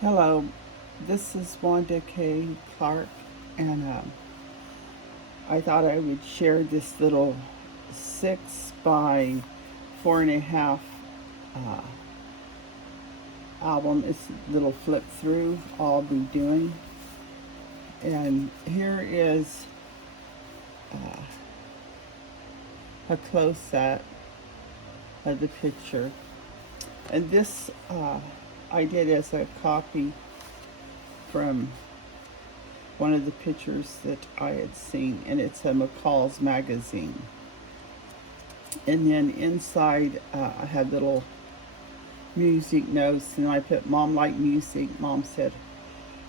Hello, this is Wanda K. Clark, and I thought I would share this little 6 by 4.5 uh, album. It's a little flip through I'll be doing. And here is uh, a close up of the picture. And this I did as a copy from one of the pictures that I had seen, and it's a McCall's magazine. And then inside, I had little music notes, and I put "Mom liked music." Mom said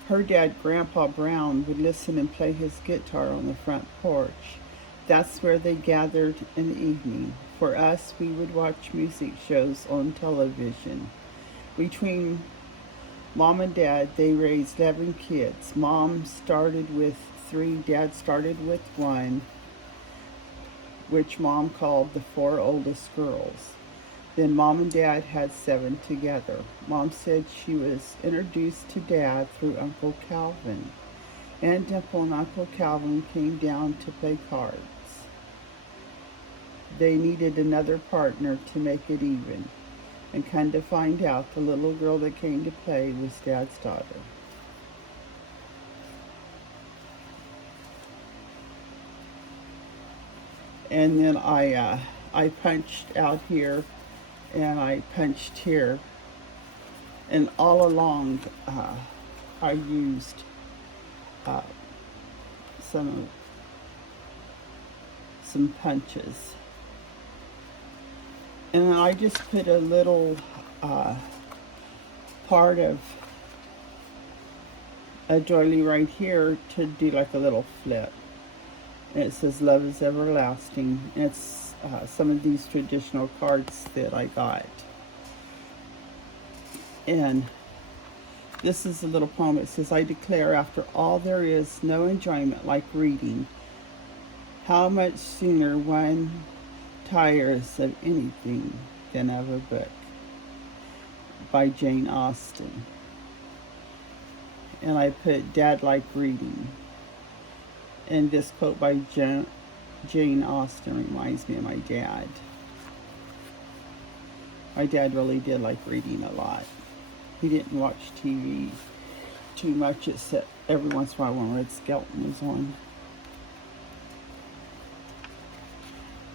her dad, Grandpa Brown, would listen and play his guitar on the front porch. That's where they gathered in the evening. For us, we would watch music shows on television. Between Mom and Dad, they raised 11 kids. Mom started with 3, Dad started with 1, which Mom called the 4 oldest girls. Then Mom and Dad had 7 together. Mom said she was introduced to Dad through Uncle Calvin. Aunt Dimple and Uncle Calvin came down to play cards. They needed another partner to make it even. And kind of find out, the little girl that came to play was Dad's daughter. And then I punched out here, and I punched here, and all along I used uh, some some punches, and then I just put a little uh, part of a doily right here to do like a little flip. And it says "Love is everlasting." And it's some of these traditional cards that I got. And this is a little poem. It says, "I declare, after all there is no enjoyment like reading, how much sooner one tires of anything than of a book," by Jane Austen. And I put "Dad liked reading." And this quote by Jane Austen reminds me of my dad. My dad really did like reading a lot. He didn't watch TV too much, except every once in a while when Red Skelton was on.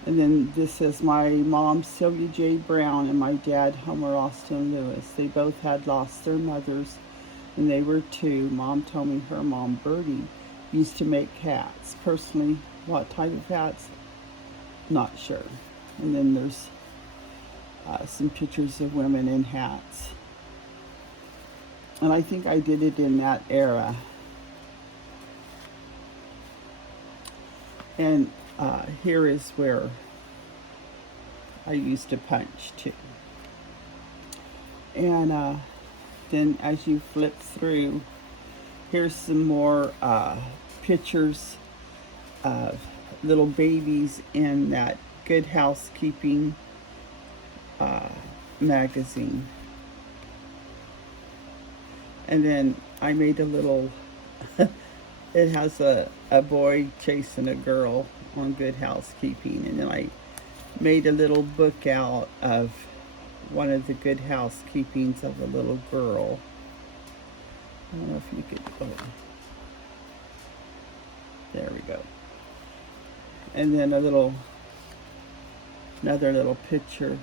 And then this says, "My mom, Sylvia J. Brown, and my dad, Homer Austin Lewis. They both had lost their mothers when they were 2. Mom told me her mom, Bertie, used to make hats. Personally, what type of hats? Not sure." And then there's some pictures of women in hats. And I think I did it in that era. And here is where I used to punch too. And then as you flip through, here's some more pictures of little babies in that Good Housekeeping magazine. And then I made a little, it has a boy chasing a girl on Good Housekeeping. And then I made a little book out of one of the Good Housekeepings of a little girl. I don't know if you could, there we go. And then another little picture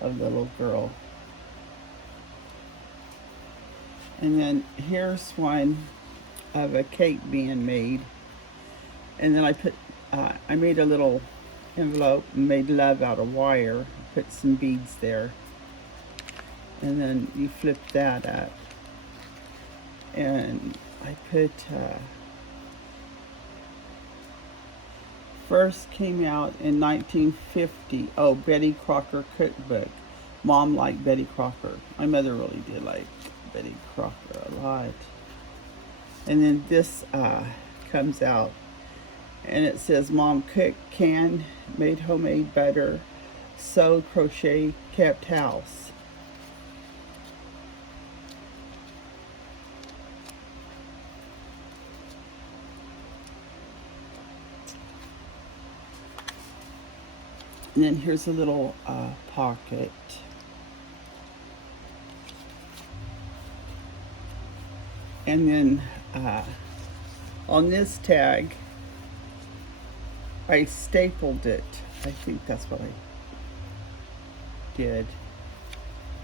of the little girl. And then here's one of a cake being made. And then I made a little envelope and made love out of wire, put some beads there. And then you flip that up. And I put, first came out in 1950. Oh, Betty Crocker Cookbook. Mom liked Betty Crocker. My mother really did like Betty Crocker a lot. And then this comes out, and it says, "Mom cooked, canned, made homemade butter, sewed, crochet, kept house." And then here's a little pocket. And then on this tag, I stapled it. I think that's what I did.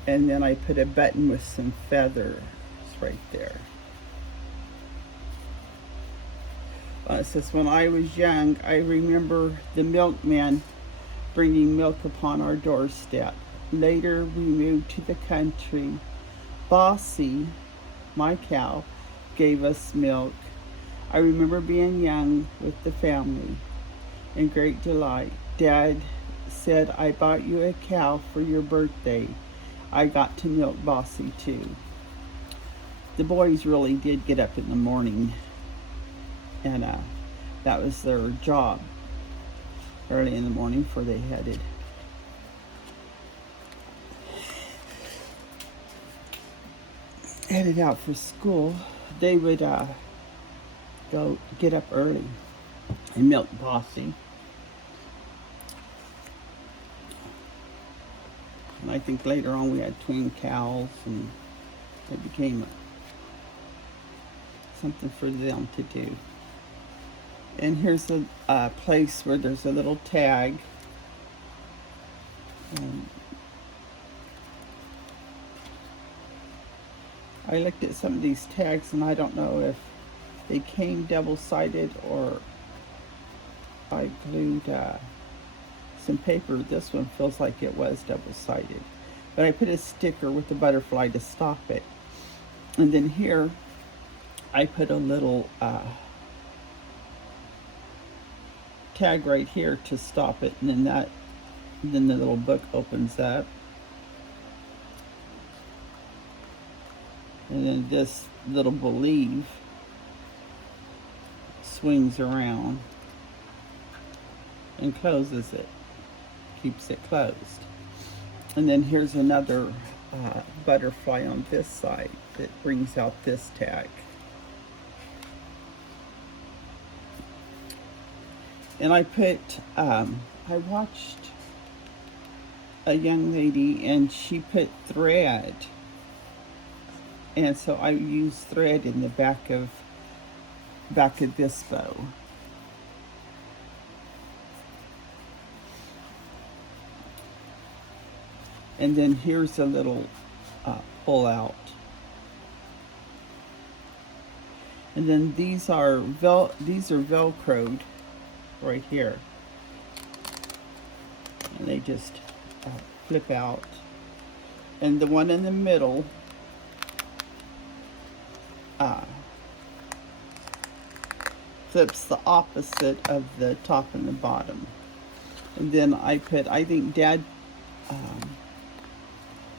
And then I put a button with some feathers right there. It says, when I was young, I remember the milkman bringing milk upon our doorstep. Later, we moved to the country. Bossy, my cow, gave us milk. I remember being young with the family in great delight. Dad said, I bought you a cow for your birthday. I got to milk Bossy too. The boys really did get up in the morning, and that was their job. Early in the morning before they headed out for school, they would go get up early and milk Bossy. And I think later on we had twin cows, and it became something for them to do. And here's a place where there's a little tag. I looked at some of these tags, and I don't know if they came double-sided or I glued some paper. This one feels like it was double-sided. But I put a sticker with the butterfly to stop it. And then here, I put a little tag right here to stop it, and then the little book opens up, and then this little believe swings around and closes it, keeps it closed. And then here's another butterfly on this side that brings out this tag. And I put, I watched a young lady, and she put thread. And so I used thread in the back of this bow. And then here's a little pull out. And then these are Velcroed right here, and they just flip out. And the one in the middle flips the opposite of the top and the bottom. And then I think Dad,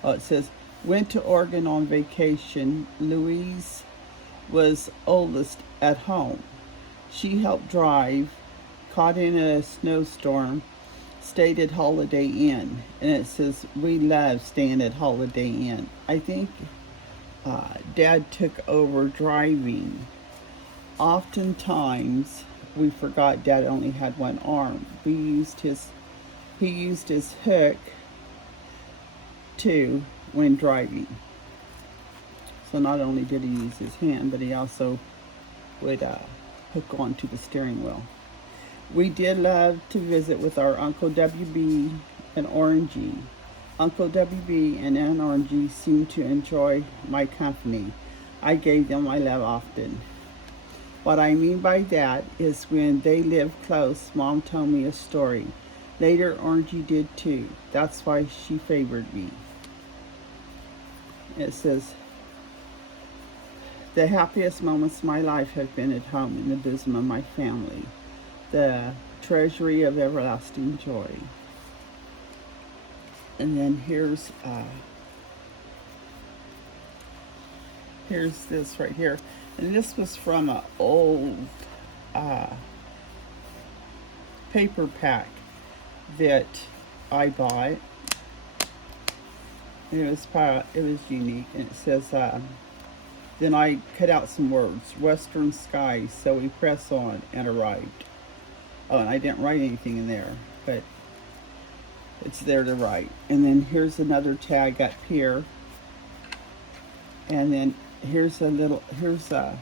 it says, went to Oregon on vacation. Louise was oldest at home. She helped drive, caught in a snowstorm, stayed at Holiday Inn. And it says, we love staying at Holiday Inn. I think Dad took over driving. Oftentimes, we forgot Dad only had one arm. He used his hook too when driving. So not only did he use his hand, but he also would hook onto the steering wheel. We did love to visit with our Uncle WB and Orangey. Uncle WB and Aunt Orangey seemed to enjoy my company. I gave them my love often. What I mean by that is when they lived close, Mom told me a story. Later, Orangey did too. That's why she favored me. It says, the happiest moments of my life have been at home in the bosom of my family. The treasury of everlasting joy. And then here's this right here. And this was from an old paper pack that I bought. And it was unique. And it says, then I cut out some words. Western skies, so we press on and arrived. Oh, and I didn't write anything in there, but it's there to write. And then here's another tag up here. And then here's a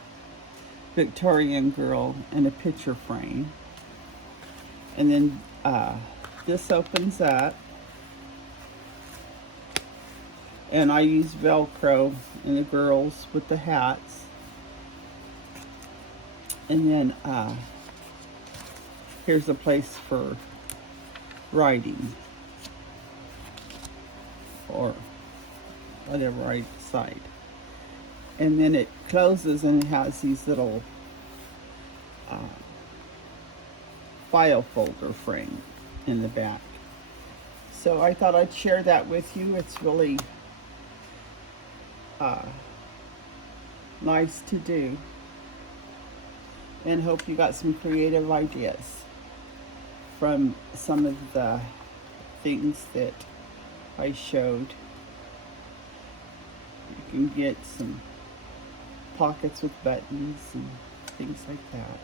Victorian girl in a picture frame. And then this opens up. And I use Velcro in the girls with the hats. And then here's a place for writing, or whatever I decide. And then it closes and it has these little file folder frame in the back. So I thought I'd share that with you. It's really nice to do, and hope you got some creative ideas from some of the things that I showed. You can get some pockets with buttons and things like that.